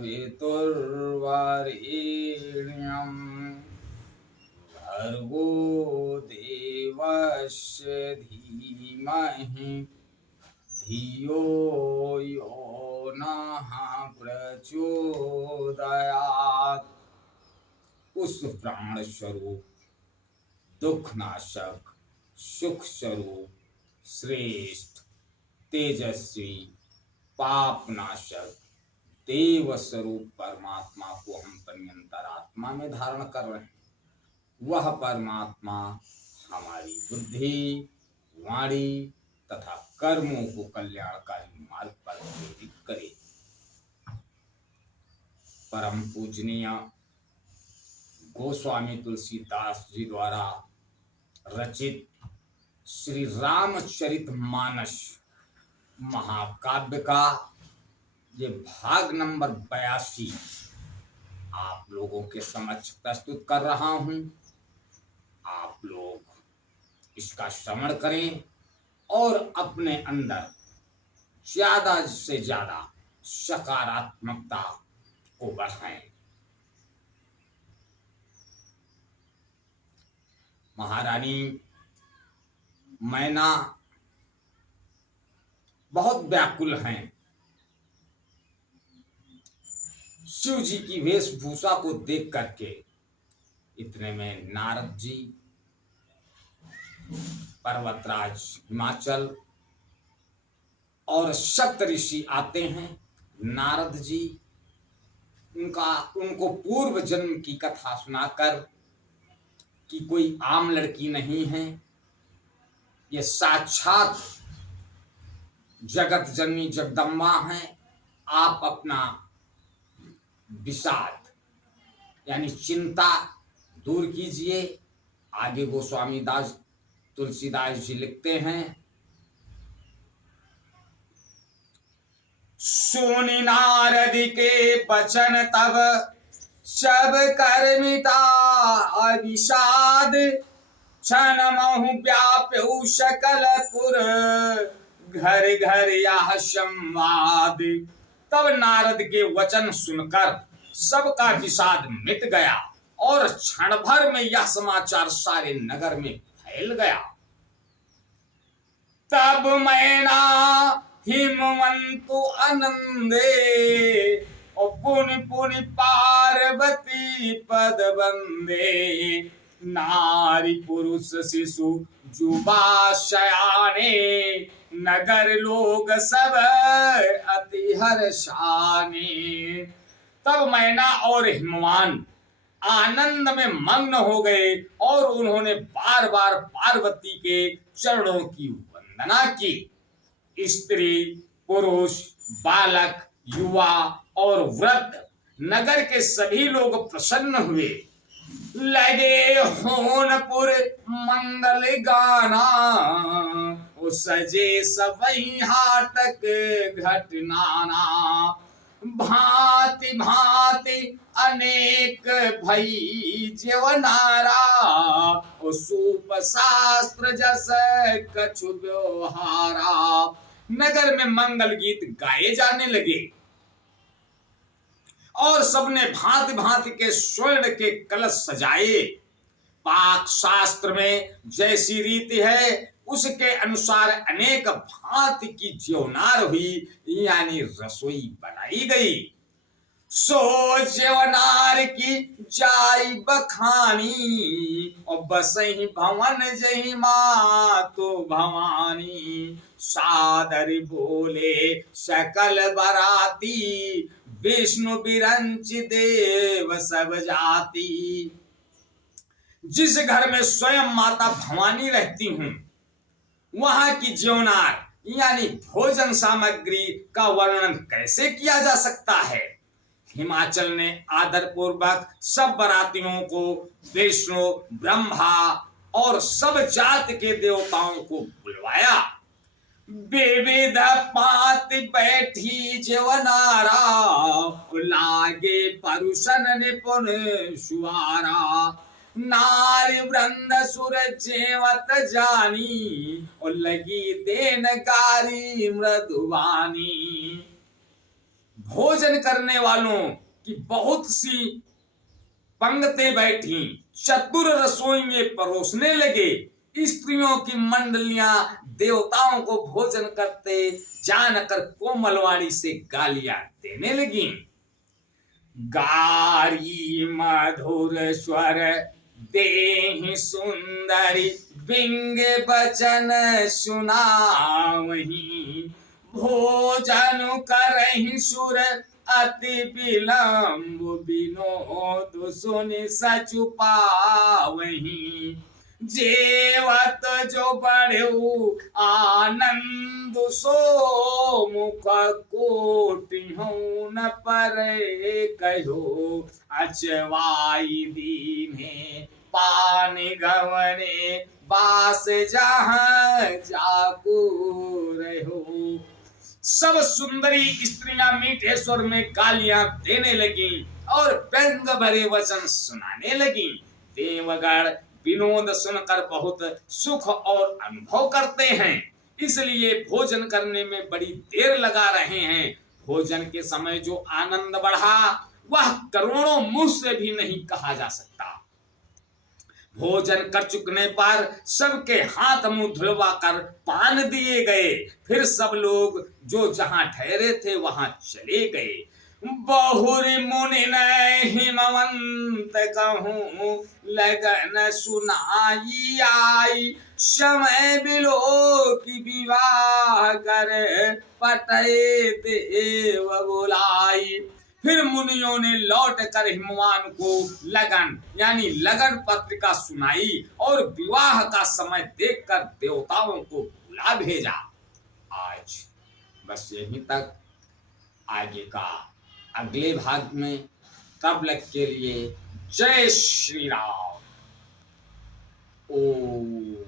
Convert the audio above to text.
सवितुर्वरेण्यं भर्गो देवस्य धीमहि धियो यो नः प्रचोदयात्। उस प्राण स्वरूप, दुखनाशक, सुख स्वरूप, श्रेष्ठ, तेजस्वी, पापनाशक, देव स्वरूप परमात्मा को हम पर्यंतर आत्मा में धारण कर रहे हैं। वह परमात्मा हमारी बुद्धि, वाणी तथा कर्मों को कल्याणकारी मार्ग पर प्रेरित करे। परम पूजनीय गोस्वामी तुलसीदास जी द्वारा रचित श्री रामचरितमानस महाकाव्य का ये भाग नंबर 82 आप लोगों के समक्ष प्रस्तुत कर रहा हूं। आप लोग इसका श्रवण करें और अपने अंदर ज्यादा से ज्यादा सकारात्मकता को बढ़ाएं। महारानी मैना बहुत व्याकुल हैं। शिव जी की वेशभूषा को देख करके इतने में नारद जी, पर्वतराज हिमाचल और सप्तऋषि आते हैं। नारद जी उनको पूर्व जन्म की कथा सुनाकर कि कोई आम लड़की नहीं है, ये साक्षात जगत जननी जगदम्बा हैं। आप अपना विषाद यानी चिंता दूर कीजिए। आगे गोस्वामी दास तुलसीदास जी लिखते हैं, सुनि नारद के वचन तब सब कर मिटा अविषाद, क्षण महु व्याप्यु सकल पुर घर घर यह संवाद। तब नारद के वचन सुनकर सबका विषाद मिट गया और क्षण भर में यह समाचार सारे नगर में फैल गया। तब मैना हिमवंतु आनंदे और पुनि पुनि पार्वती पद बंदे, नारी पुरुष शिशु जुबा शयाने, नगर लोग सब अति हर्षाने। तब मैना और हिमवान आनंद में मग्न हो गए और उन्होंने बार बार पार्वती के चरणों की वंदना की। स्त्री, पुरुष, बालक, युवा और वृद्ध, नगर के सभी लोग प्रसन्न हुए। लगे होनपुर मंगल गाना, सजे सबही हाटक घटनाना। भांति भांति अनेक भई जेवनारा, सूप शास्त्र जस कछु व्यवहारा। नगर में मंगल गीत गाए जाने लगे और सबने भांति भांति के स्वर्ण के कलश सजाए। पाक शास्त्र में जैसी रीति है उसके अनुसार अनेक भांति की ज्योनार हुई, यानी रसोई बनाई गई। सो ज्योनार की जाई बखानी, और बसही भवन जही मातो भवानी। सादर बोले सकल बराती, विष्णु बिरंच देव सब जाति। जिस घर में स्वयं माता भवानी रहती हूं, वहां की ज्योनार यानी भोजन सामग्री का वर्णन कैसे किया जा सकता है। हिमाचल ने आदर पूर्वक सब बरातियों को विष्णु, ब्रह्मा और सब जात के देवताओं को बुलवाया। विविध पात बैठी ज्योनारा, लागे परुषन निपुण सुवारा। नारी वृंद सुर जेवत जानी, और लगी देन गारी मृदुवानी। भोजन करने वालों की बहुत सी पंक्तियां बैठी, चतुर रसोइये परोसने लगे। स्त्रियों की मंडलियां देवताओं को भोजन करते जानकर कोमलवाणी से गालियां देने लगी। गारी मधुर स्वर देहि सुंदरी, बिंग बचन सुनावही। भोजन करहि सुर अति विलंब, विनोद सुनि सचु पावही। जेवत जो बढ़ऊ आनंद, सो मुख कोटिहु न परे कहो। अचवाई दीने पानी गवने, बास जहाँ जाको रहो। सब सुंदरी स्त्रियां मीठे स्वर में गालियां देने लगी और व्यंग भरे वचन सुनाने लगी। देवगण विनोद सुनकर बहुत सुख और अनुभव करते हैं, इसलिए भोजन करने में बड़ी देर लगा रहे हैं। भोजन के समय जो आनंद बढ़ा वह करोड़ों मुंह से भी नहीं कहा जा सकता। भोजन कर चुकने पर सबके हाथ मुंह धुलवा कर पान दिए गए। फिर सब लोग जो जहां ठहरे थे वहां चले गए। बहुरी मुनि ने हिमवंत कहूँ, लगन सुनाई आई। समय बिलो की विवाह कर, पटे देव बुलाई। फिर मुनियों ने लौट कर हिमवान को लगन यानी लगन पत्रिका सुनाई और विवाह का समय देखकर देवताओं को बुला भेजा। आज बस यहीं तक। आगे का अगले भाग में, तब तक के लिए जय श्री राम। ओम।